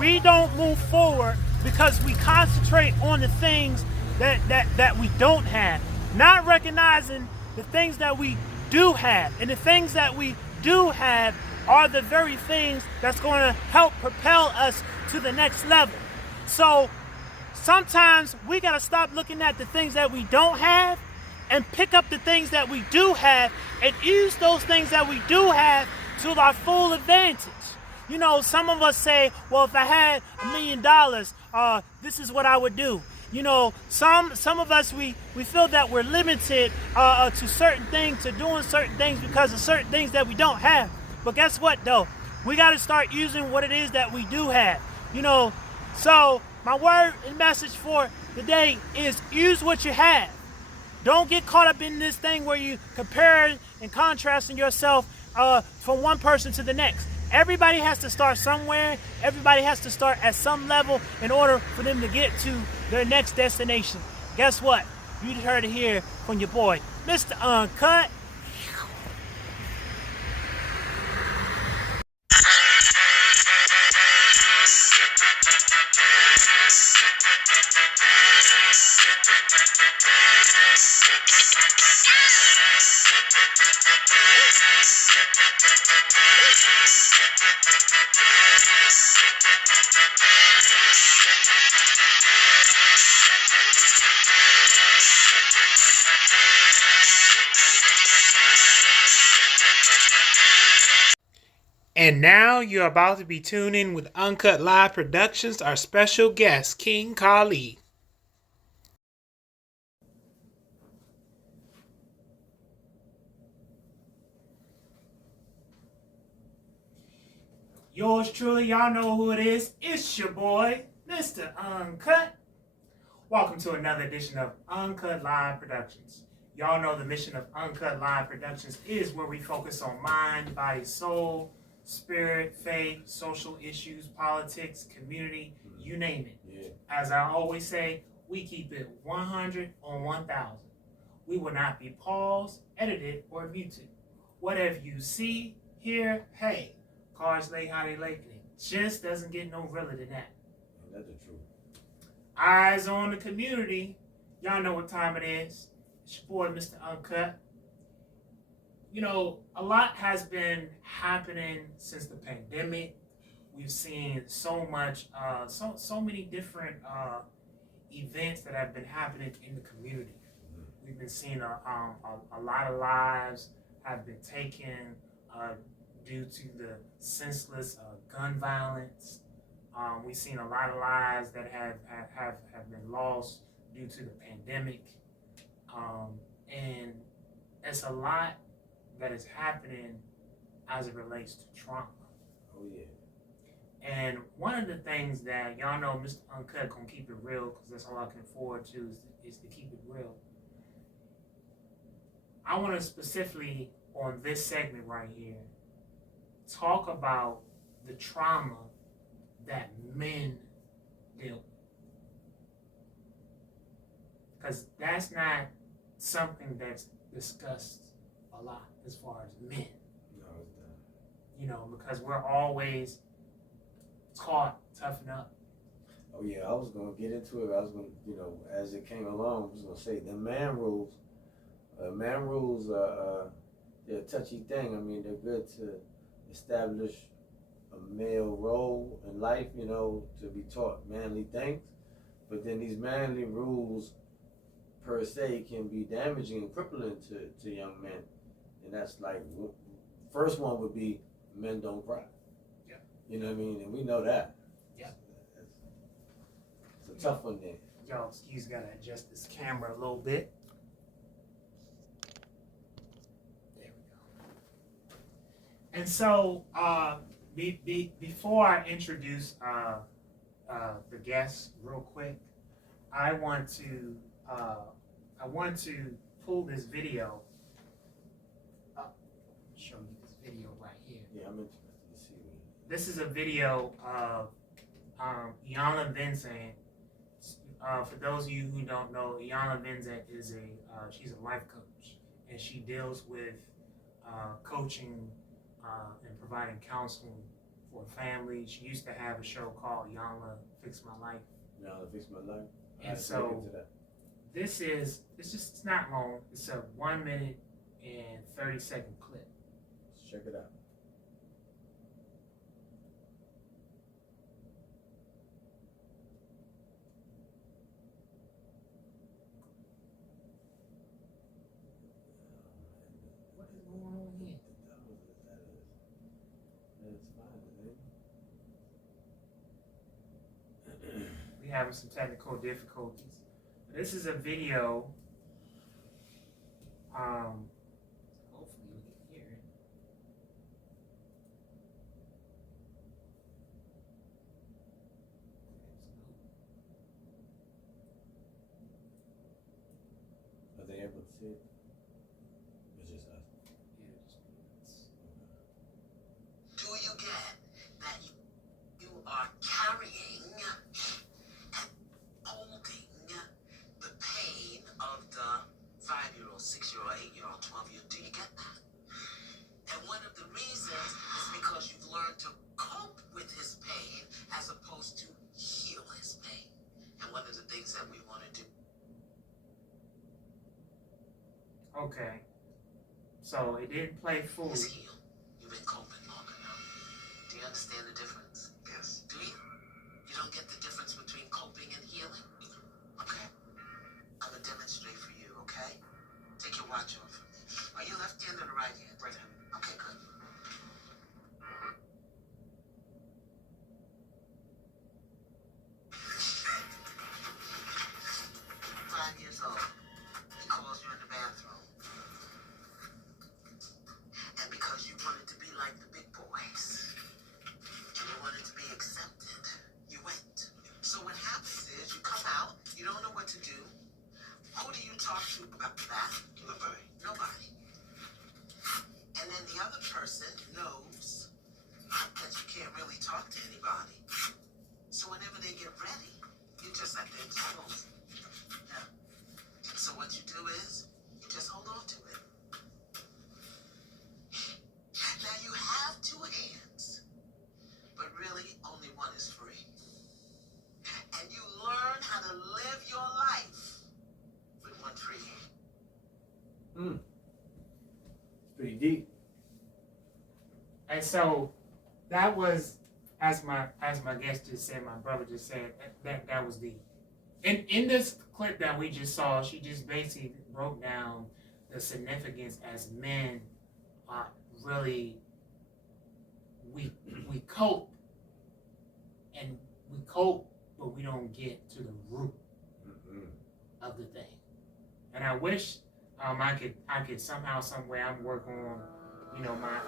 We don't move forward because we concentrate on the things that we don't have, not recognizing the things that we do have. And the things that we do have are the very things that's going to help propel us to the next level. So sometimes we got to stop looking at the things that we don't have and pick up the things that we do have and use those things that we do have to our full advantage. You know, some of us say, well, if I had $1 million, this is what I would do. You know, some of us, we feel that we're limited to certain things, to doing certain things because of certain things that we don't have. But guess what, though? We got to start using what it is that we do have. You know, so my word and message for today is use what you have. Don't get caught up in this thing where you compare and contrasting yourself from one person to the next. Everybody has to start somewhere. Everybody has to start at some level in order for them to get to their next destination. Guess what? You heard it here from your boy, Mr. Uncut. And now you're about to be tuned in with Uncut Live Productions, our special guest, King Khalid. Yours truly, y'all know who it is. It's your boy, Mr. Uncut. Welcome to another edition of Uncut Live Productions. Y'all know the mission of Uncut Live Productions is where we focus on mind, body, soul, spirit, faith, social issues, politics, community, you name it. Yeah. As I always say, we keep it 100 on 1,000. We will not be paused, edited, or muted. Whatever you see, hear, hey, cards lay how they lay. It just doesn't get no realer than that. That's the truth. Eyes on the community. Y'all know what time it is. It's your boy, Mr. Uncut. You know, a lot has been happening since the pandemic. We've seen so much, so many different events that have been happening in the community. We've been seeing a lot of lives have been taken due to the senseless gun violence. We've seen a lot of lives that have been lost due to the pandemic, and it's a lot that is happening as it relates to trauma. Oh yeah. And one of the things that y'all know, Mr. Uncut gonna keep it real, because that's all I can afford to is to keep it real. I want to specifically on this segment right here talk about the trauma that men deal with, because that's not something that's discussed a lot as far as men. No, it's not. You know, because we're always taught toughen up. Oh yeah, I was gonna get into it. I was gonna, as it came along, I was gonna say the man rules. Man rules are they're a touchy thing. I mean, they're good to establish a male role in life, to be taught manly things. But then these manly rules per se can be damaging and crippling to young men. And that's like, first one would be men don't cry. Yeah. You know what I mean? And we know that. Yeah. It's a tough one there. Yo, excuse me, gotta adjust this camera a little bit. There we go. And so, before I introduce the guests real quick, I want to pull this video up. Show you this video right here. Yeah, I'm interested to see it. This is a video of Iyanla Vincent. For those of you who don't know, Iyanla Vincent is she's a life coach, and she deals with coaching and providing counseling for family. She used to have a show called Yama Fix My Life. Yama Fix My Life. And so this is, it's not long. It's a 1 minute and 30-second clip. Let's check it out. What is going on here? We having some technical difficulties. This is a video. Hopefully we can hear it. Are they able to see it? It's just us. Do you get that you are carrying and holding the pain of the 5-year-old, 6-year-old, 8-year-old, 12-year-old? Do you get that? And one of the reasons is because you've learned to cope with his pain as opposed to heal his pain. And one of the things that we want to do. Okay. So it didn't play full. Is heal. You've been coping long enough. Do you understand the difference? Yes. Do you? You don't get the difference between coping and healing? Okay. I'm gonna demonstrate for you, okay? Take your watch off for me. Are you left hand or the right hand? Right hand. Okay, good. He calls you in the bathroom. And because you wanted to be like the big boys, and you wanted to be accepted, you went. So what happens is you come out, you don't know what to do. Who do you talk to about that? Nobody. Nobody. And then the other person knows that you can't really talk to anybody. So whenever they get ready, you just let them close. Yeah. So what you do is, you just hold on to it. Now you have two hands, but really only one is free. And you learn how to live your life with one free hand. It's pretty deep. And so that was, as my guest just said, my brother just said, that was deep. In this clip that we just saw, she just basically broke down the significance as men are really, we cope, and we cope, but we don't get to the root of the thing. And I wish I could somehow, some way, I'm working on, you know, my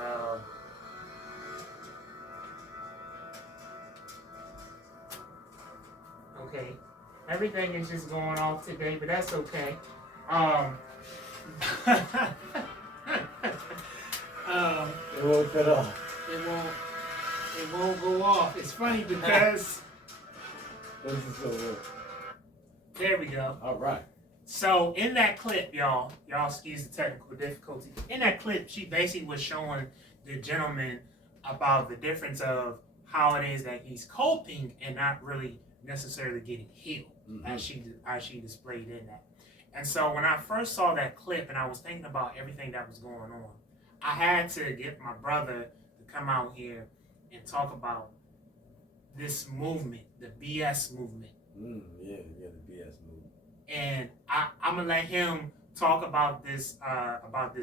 okay. Everything is just going off today, but that's okay. It won't cut off. It won't go off. It's funny because This is so weird. there we go. All right. So in that clip, y'all excuse the technical difficulty. In that clip, she basically was showing the gentleman about the difference of how it is that he's coping and not really necessarily getting healed, as she displayed in that. And so when I first saw that clip and I was thinking about everything that was going on, I had to get my brother to come out here and talk about this movement, the BS movement. Yeah, the BS movement. And I'm gonna let him talk about this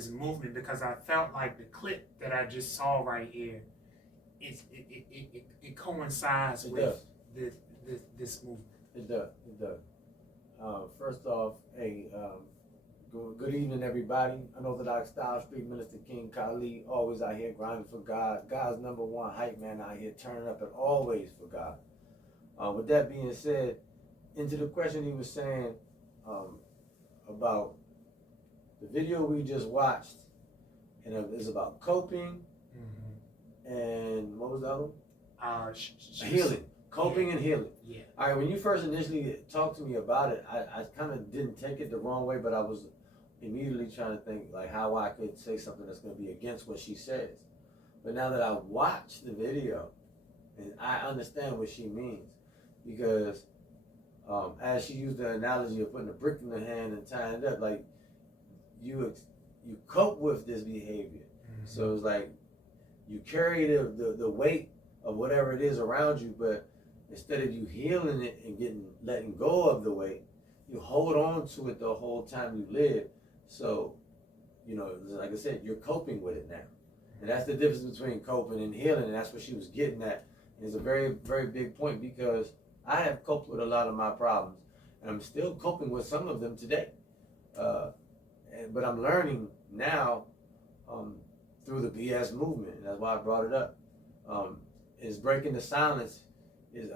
movement, because I felt like the clip that I just saw right here, it coincides with this movement. It does. First off, good evening, everybody. Unorthodox Style Street Minister King Khalid, always out here grinding for God. God's number one hype man out here, turning up and always for God. With that being said, into the question he was saying about the video we just watched, and it's about coping, and what was the other one? Healing. Coping and healing. Yeah. All right, when you first initially talked to me about it, I kind of didn't take it the wrong way, but I was immediately trying to think like how I could say something that's going to be against what she says. But now that I watched the video, And I understand what she means because as she used the analogy of putting a brick in the hand and tying it up, like you cope with this behavior. So it's like you carry the weight of whatever it is around you, but instead of you healing it and letting go of the weight, you hold on to it the whole time you live. So, like I said, you're coping with it now. And that's the difference between coping and healing, and that's what she was getting at. And it's a very, very big point because I have coped with a lot of my problems, and I'm still coping with some of them today. But I'm learning now through the BS movement, and that's why I brought it up. Is breaking the silence is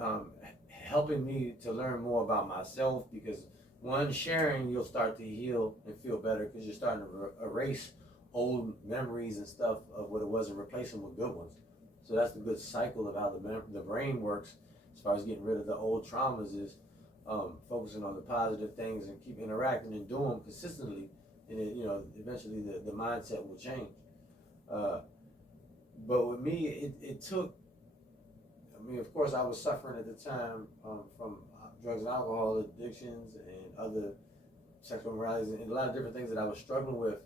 helping me to learn more about myself because one, sharing, you'll start to heal and feel better because you're starting to erase old memories and stuff of what it was and replace them with good ones. So that's the good cycle of how the brain works as far as getting rid of the old traumas is focusing on the positive things and keep interacting and doing them consistently, and it, eventually the mindset will change. But with me, it took, of course, I was suffering at the time from drugs and alcohol addictions and other sexual immoralities and a lot of different things that I was struggling with.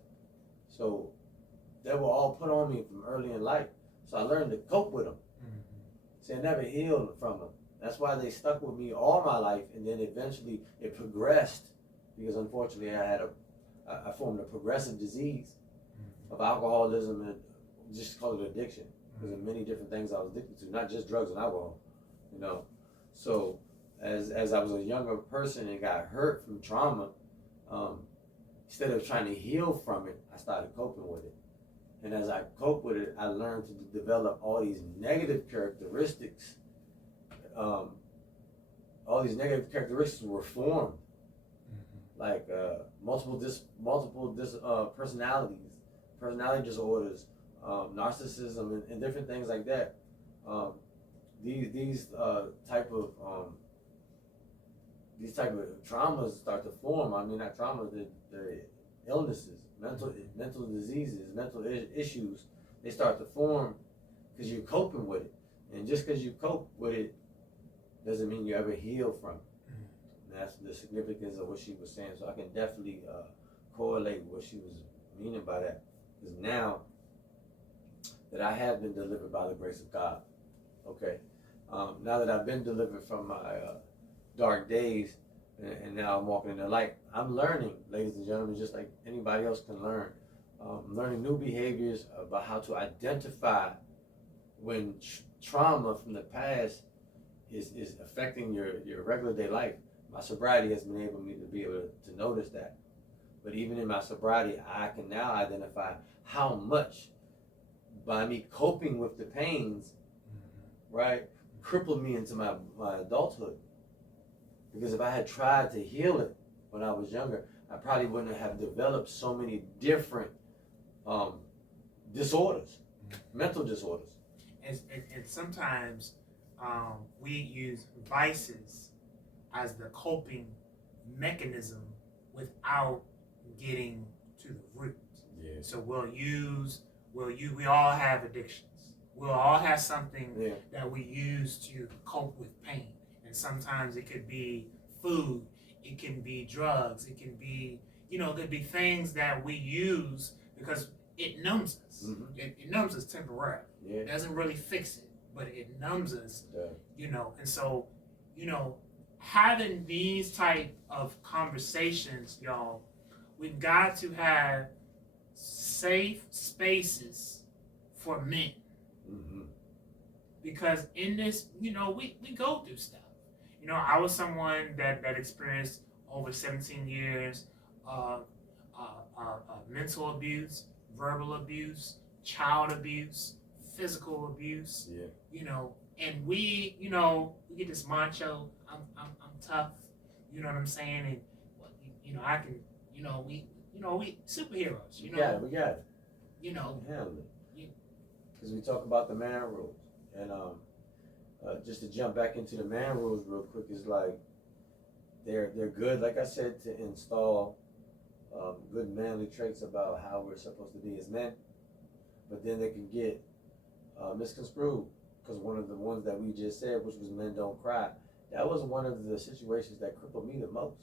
So they were all put on me from early in life. So I learned to cope with them. See, I never healed from them. That's why they stuck with me all my life, and then eventually it progressed because unfortunately I formed a progressive disease of alcoholism and just call it addiction. Because of many different things I was addicted to, not just drugs and alcohol, So as I was a younger person and got hurt from trauma, instead of trying to heal from it, I started coping with it. And as I cope with it, I learned to develop all these negative characteristics. All these negative characteristics were formed, like multiple personality disorders, narcissism, and different things like that. These type of traumas start to form. Not traumas, the illnesses, mental diseases, mental issues. They start to form because you're coping with it, and just because you cope with it doesn't mean you ever heal from it. And that's the significance of what she was saying. So I can definitely correlate what she was meaning by that. Because now that I have been delivered by the grace of God, okay, now that I've been delivered from my dark days, and now I'm walking in the light, I'm learning, ladies and gentlemen, just like anybody else can learn. Learning new behaviors about how to identify when trauma from the past is affecting your regular day life. My sobriety has enabled me to be able to notice that. But even in my sobriety, I can now identify how much, by me coping with the pains, right, crippled me into my adulthood. Because if I had tried to heal it when I was younger, I probably wouldn't have developed so many different disorders, mental disorders. And sometimes we use vices as the coping mechanism without getting to the root. Yeah. So we all have addictions. We'll all have something that we use to cope with pain. And sometimes it could be food, it can be drugs, it can be, there'd be things that we use because it numbs us. It numbs us temporarily. Yeah. It doesn't really fix it, but it numbs us, and so, having these type of conversations, y'all, we've got to have safe spaces for men. Because in this, we go through stuff. I was someone that experienced over 17 years mental abuse, verbal abuse, child abuse, physical abuse. And we get this macho. I'm tough. You know what I'm saying? And I can. We superheroes. We got it. We handle it. Because we talk about the man rules, and just to jump back into the man rules real quick is like they're good, like I said, to install good manly traits about how we're supposed to be as men, but then they can get misconstrued, because one of the ones that we just said, which was Men Don't Cry, that was one of the situations that crippled me the most.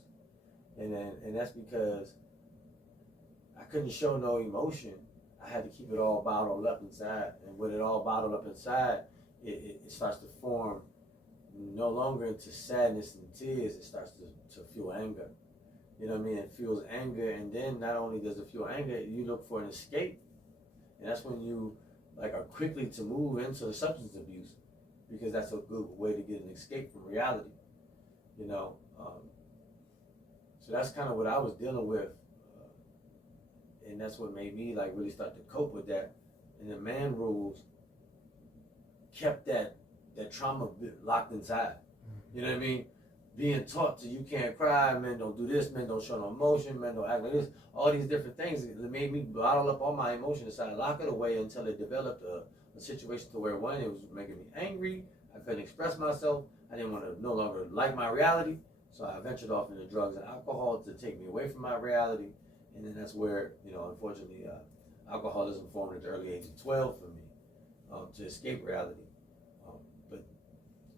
And that's because I couldn't show no emotion. I had to keep it all bottled up inside. And with it all bottled up inside, it starts to form no longer into sadness and tears. It starts to feel anger. You know what I mean? It feels anger, and then not only does it feel anger, you look for an escape. And that's when you like are quickly to move into the substance abuse, because that's a good way to get an escape from reality. You know, so that's kind of what I was dealing with, and that's what made me like really start to cope with that. And the man rules kept that trauma locked inside. You know what I mean? Being taught to you can't cry, men don't do this, men don't show no emotion, men don't act like this, all these different things. It made me bottle up all my emotions inside, lock it away until it developed a situation to where one, it was making me angry, I couldn't express myself, I didn't want to no longer like my reality, so I ventured off into drugs and alcohol to take me away from my reality. And then that's where, you know, unfortunately, alcoholism formed at the early age of 12 for me, to escape reality. But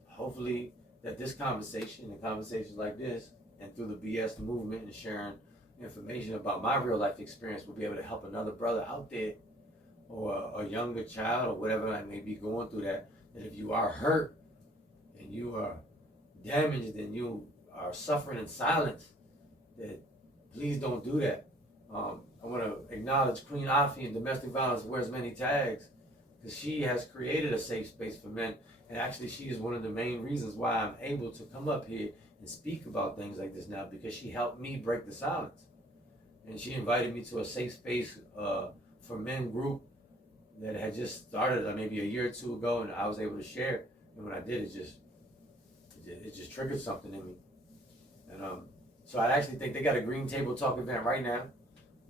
hopefully that this conversation and conversations like this, and through the BS movement and sharing information about my real life experience, will be able to help another brother out there, or a younger child, or whatever I may be going through, that if you are hurt and you are damaged and you are suffering in silence, that please don't do that. I want to acknowledge Queen Afi in Domestic Violence Wears Many Tags, because she has created a safe space for men. And actually, she is one of the main reasons why I'm able to come up here and speak about things like this now, because she helped me break the silence. And she invited me to a safe space for men group that had just started maybe a year or two ago, and I was able to share. And when I did, it just triggered something in me. And so I actually think they got a Green Table Talk event right now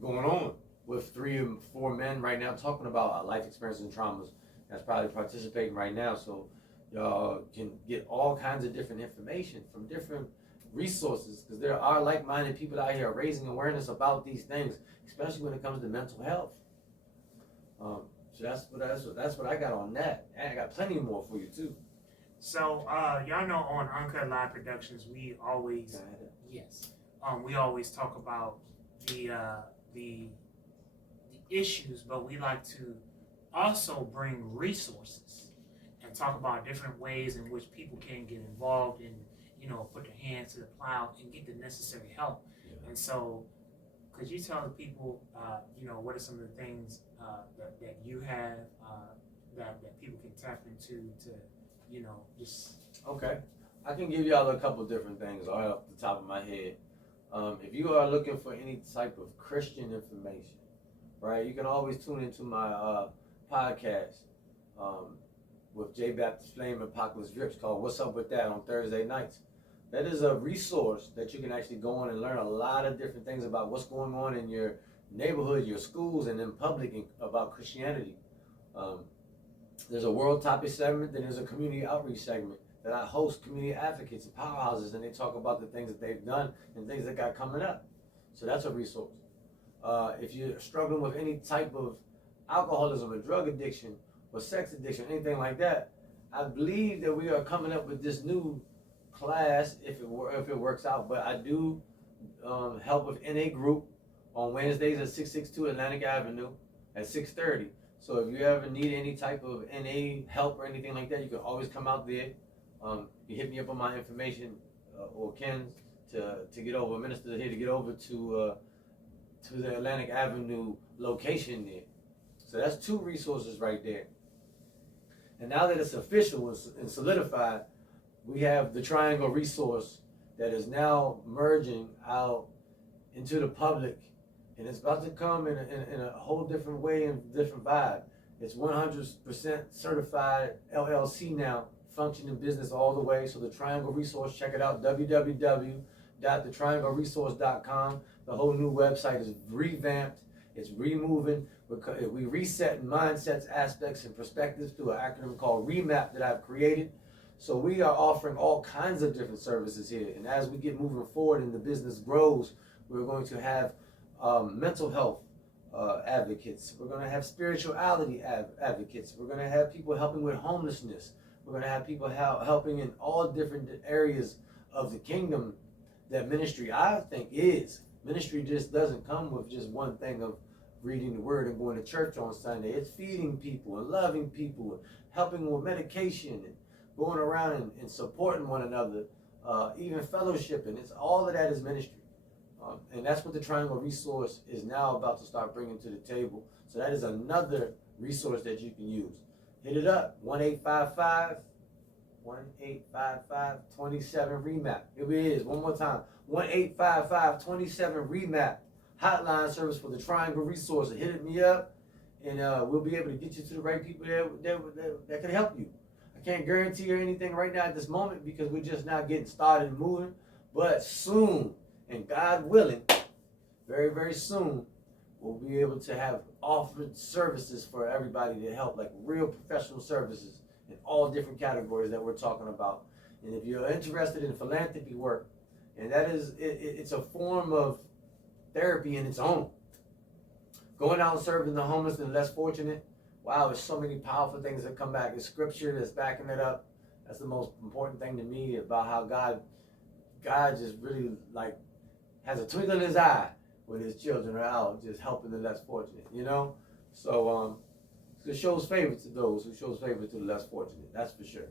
going on with 3 or 4 men right now talking about life experiences and traumas. That's probably participating right now. So y'all can get all kinds of different information from different resources, because there are like-minded people out here raising awareness about these things, especially when it comes to mental health. So that's what I got on that, and I got plenty more for you too. So y'all know on Uncut Live Productions, we always we always talk about the issues, but we like to also bring resources and talk about different ways in which people can get involved and, you know, put their hands to the plow and get the necessary help. Yeah. And so, could you tell the people, you know, what are some of the things that you have that people can tap into to, you know, just... Okay, I can give y'all a couple different things right off the top of my head. If you are looking for any type of Christian information, right, you can always tune into my podcast with J Baptist Flame and Apocalypse Drips called What's Up With That on Thursday nights. That is a resource that you can actually go on and learn a lot of different things about what's going on in your neighborhood, your schools, and in public about Christianity. There's a world topic segment, then there's a community outreach segment that I host community advocates and powerhouses, and they talk about the things that they've done and things that got coming up. So that's a resource. If you're struggling with any type of alcoholism or drug addiction or sex addiction, anything like that, I believe that we are coming up with this new class, if it works out. But I do help with NA group on Wednesdays at 662 Atlantic Avenue at 6:30. So if you ever need any type of NA help or anything like that, you can always come out there. You hit me up on my information or Ken's to get over, Minister here, to get over to the Atlantic Avenue location there. So that's 2 resources right there. And now that it's official and solidified, we have the Triangle resource that is now merging out into the public, and it's about to come in a whole different way and different vibe. It's 100% certified LLC now, functioning business all the way. So the Triangle resource, check it out, www.thetriangleresource.com. The whole new website is revamped. It's removing. We reset mindsets, aspects, and perspectives through an acronym called REMAP that I've created. So we are offering all kinds of different services here. And as we get moving forward and the business grows, we're going to have mental health advocates. We're going to have spirituality advocates. We're going to have people helping with homelessness. We're going to have people helping in all different areas of the kingdom that ministry, I think, is. Ministry just doesn't come with just one thing of reading the word and going to church on Sunday. It's feeding people and loving people and helping with medication and going around and supporting one another, even fellowshipping. It's all of that is ministry. And that's what the Triangle Resource is now about to start bringing to the table. So that is another resource that you can use. Hit it up, 1-855-27-REMAP. Here it is, one more time, 1-855-27-REMAP. Hotline service for the Triangle Resource. Hit me up, and we'll be able to get you to the right people that can help you. I can't guarantee you anything right now at this moment because we're just now getting started and moving, but soon, and God willing, very, very soon, we'll be able to have offered services for everybody to help, like real professional services in all different categories that we're talking about. And if you're interested in philanthropy work, and that is, it's a form of therapy in its own. Going out and serving the homeless and the less fortunate, wow, there's so many powerful things that come back. There's scripture that's backing it up. That's the most important thing to me about how God just really like has a twinkle in his eye when his children are out just helping the less fortunate, you know? So it shows favor to those who shows favor to the less fortunate, that's for sure.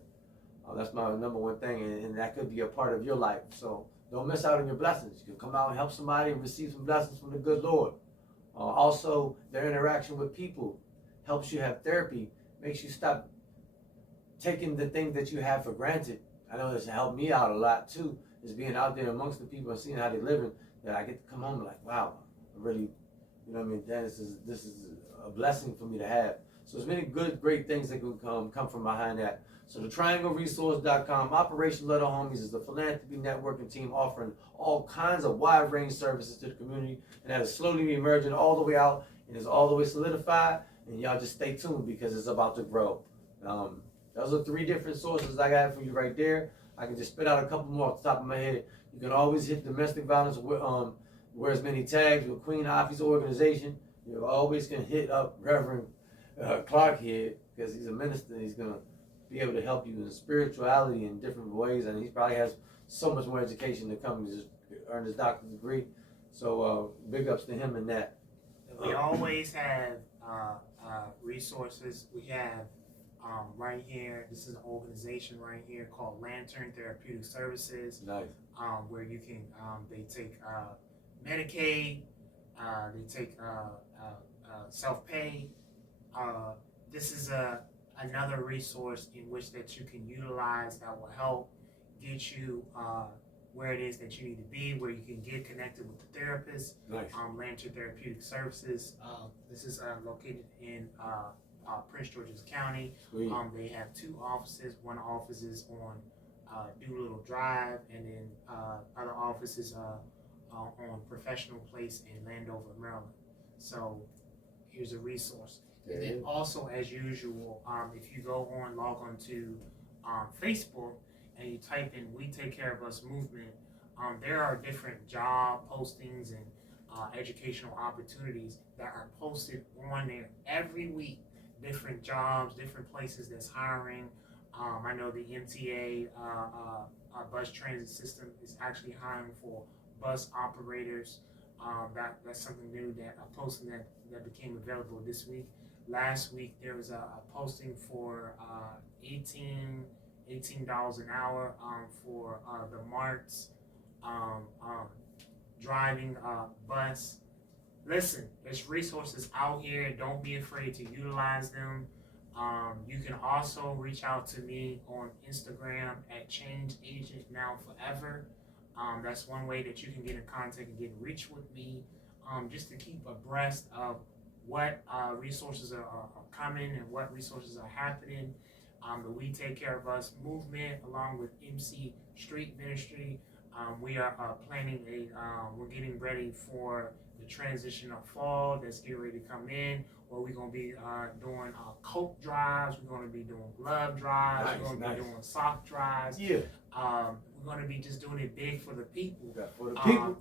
That's my number one thing, and that could be a part of your life. So don't miss out on your blessings. You can come out and help somebody and receive some blessings from the good Lord. Also, their interaction with people helps you have therapy, makes you stop taking the things that you have for granted. I know this helped me out a lot too, is being out there amongst the people and seeing how they're living, that I get to come home and like, wow, I really, you know what I mean, this is a blessing for me to have. So there's many good, great things that can come from behind that. So the TriangleResource.com, Operation Little Homies is the philanthropy networking team offering all kinds of wide range services to the community, and that is slowly emerging all the way out and is all the way solidified. And y'all just stay tuned because it's about to grow. Those are 3 different sources I got for you right there. I can just spit out a couple more off the top of my head. You can always hit domestic violence, wears many tags with Queen Afi's organization. You always can hit up Reverend Clark here because he's a minister. He's going to be able to help you in spirituality in different ways, and he probably has so much more education to come to just earn his doctorate degree. So big ups to him in that. We always have resources. We have right here, this is an organization right here called Lantern Therapeutic Services. Nice. Where you can, they take Medicaid, they take self-pay. This is another resource in which that you can utilize that will help get you where it is that you need to be, where you can get connected with the therapist. Nice. Lantern Therapeutic Services. This is located in Prince George's County. They have 2 offices. One office is on Doolittle Drive, and then other office is on Professional Place in Landover, Maryland. So here's a resource. And then also, as usual, if you log on to Facebook and you type in "We Take Care of Us Movement," there are different job postings and educational opportunities that are posted on there every week. Different jobs, different places that's hiring. I know the MTA bus transit system is actually hiring for bus operators. That's something new, that a posting that became available this week. Last week there was a posting for $18 an hour for the Marks driving bus. Listen, there's resources out here. Don't be afraid to utilize them. You can also reach out to me on Instagram at Change Agent Now Forever. That's one way that you can get in contact and get in reach with me, just to keep abreast of what resources are coming and what resources are happening. The We Take Care of Us movement, along with MC Street Ministry, we are planning we're getting ready for the transition of fall that's getting ready to come in, where we're going to be doing coat drives, we're going to be doing glove drives, we're going to be doing sock drives. Yeah. We're going to be just doing it big for the people. Yeah, for the people.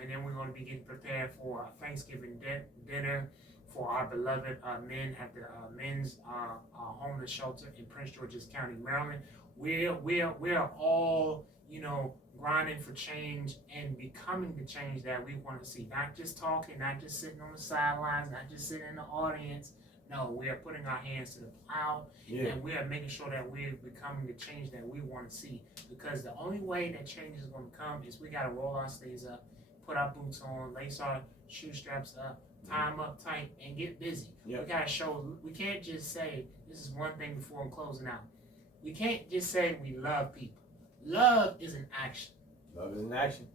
And then we're going to be getting prepared for a Thanksgiving dinner for our beloved men at the men's homeless shelter in Prince George's County, Maryland. We're all, grinding for change and becoming the change that we want to see. Not just talking, not just sitting on the sidelines, not just sitting in the audience. No, we are putting our hands to the plow, and we are making sure that we're becoming the change that we want to see. Because the only way that change is going to come is we got to roll our sleeves up, put our boots on, lace our shoe straps up, tie them up tight, and get busy. We got to show. We can't just say, this is one thing before I'm closing out. We can't just say we love people. Love is an action. Love is an action.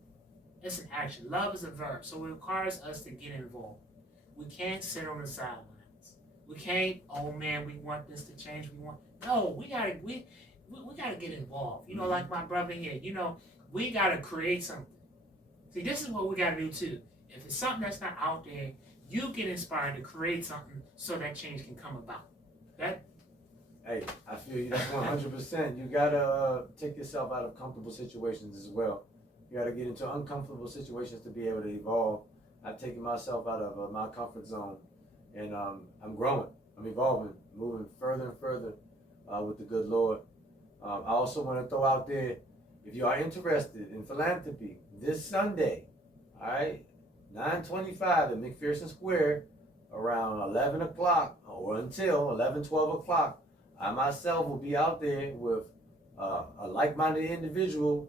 It's an action. Love is a verb, so it requires us to get involved. We can't sit on the sidelines. We can't, oh man, we want this to change. No, we gotta get involved. Like my brother here. We gotta create something. See, this is what we gotta do too. If it's something that's not out there, you get inspired to create something so that change can come about. Hey, I feel you. That's 100%. You gotta take yourself out of comfortable situations as well. You gotta get into uncomfortable situations to be able to evolve. I've taken myself out of my comfort zone, and I'm growing. I'm evolving, moving further and further with the good Lord. I also want to throw out there, if you are interested in philanthropy, this Sunday, all right, 9:25 at McPherson Square, around 11 o'clock or until 11, 12 o'clock. I myself will be out there with a like-minded individual.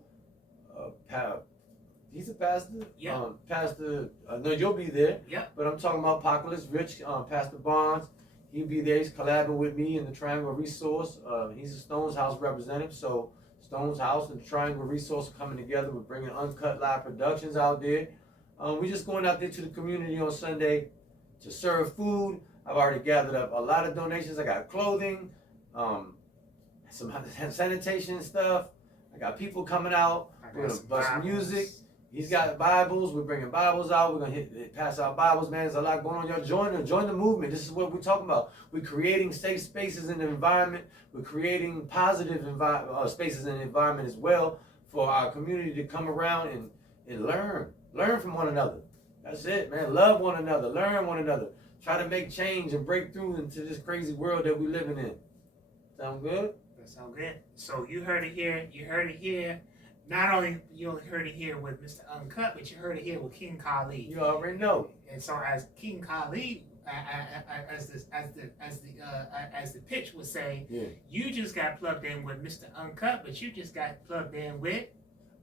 He's a pastor. Yeah. Pastor, no, you'll be there. Yeah. But I'm talking about Apocalypse Rich, Pastor Barnes. He'll be there. He's collabing with me in the Triangle Resource. He's a Stones House representative. So Stones House and the Triangle Resource are coming together. We're bringing Uncut Live Productions out there. We're just going out there to the community on Sunday to serve food. I've already gathered up a lot of donations. I got clothing, some sanitation stuff. I got people coming out. We're gonna bust some music. He's got Bibles. We're bringing Bibles out. We're gonna pass out Bibles, man. There's a lot going on. Y'all join the movement. This is what we're talking about. We're creating safe spaces in the environment. We're creating positive spaces in the environment as well for our community to come around and learn from one another. That's it, man. Love one another. Learn one another. Try to make change and break through into this crazy world that we're living in. Sound good? That sounds good. So you heard it here. You heard it here. Not only you only heard it here with Mr. Uncut, but you heard it here with King Khalid. You already know. And so as King Khalid, as the pitch would say, you just got plugged in with Mr. Uncut, but you just got plugged in with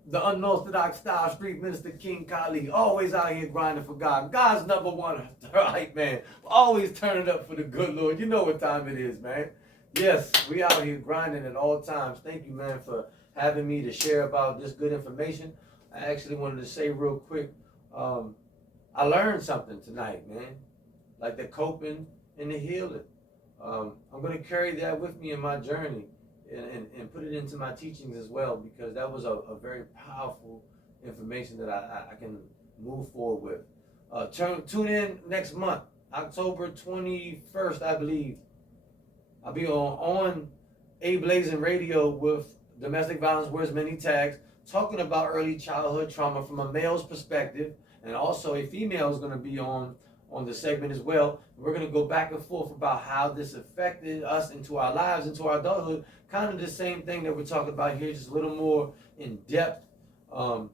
the unorthodox style street minister King Khalid. Always out here grinding for God. God's number one right man. Always turning up for the good Lord. You know what time it is, man. Yes, we out here grinding at all times. Thank you, man, for having me to share about this good information. I actually wanted to say real quick, I learned something tonight, man. Like the coping and the healing. I'm going to carry that with me in my journey and put it into my teachings as well, because that was a very powerful information that I can move forward with. Tune in next month, October 21st, I believe. I'll be on A-Blazing Radio with Domestic Violence Wears Many Tags, talking about early childhood trauma from a male's perspective, and also a female is going to be on the segment as well. We're going to go back and forth about how this affected us into our lives, into our adulthood. Kind of the same thing that we're talking about here, just a little more in depth from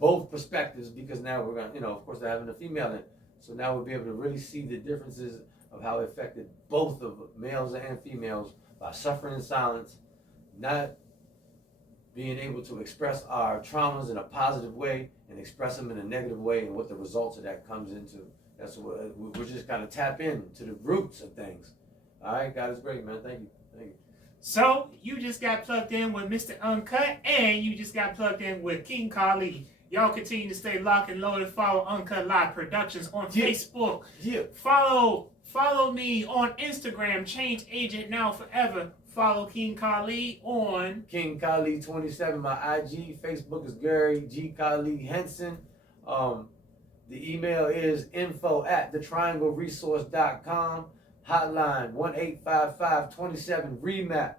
both perspectives, because now we're going to, of course, they're having a female in. So now we'll be able to really see the differences of how it affected both of males and females by suffering in silence, not being able to express our traumas in a positive way and express them in a negative way, and what the results of that comes into. That's what we're just kind of tap into the roots of things. All right, God is great, man. Thank you. Thank you. So you just got plugged in with Mr. Uncut, and you just got plugged in with King Khalid. Y'all continue to stay locked and loaded. Follow Uncut Live Productions on Facebook. Yeah. Follow me on Instagram, Change Agent Now Forever. Follow King Khalid on King Khalid 27. My IG, Facebook is Gary G. Khalid Henson. The email is info@thetriangleresource.com. Hotline 1-855-27-REMAP.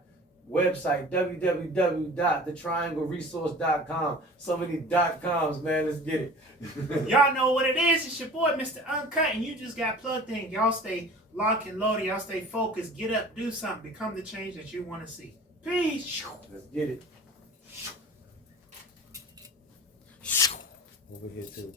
Website www.thetriangleresource.com. So many .coms, man. Let's get it. Y'all know what it is. It's your boy, Mr. Uncut, and you just got plugged in. Y'all stay locked and loaded. Y'all stay focused. Get up, do something. Become the change that you want to see. Peace. Let's get it. Over here too.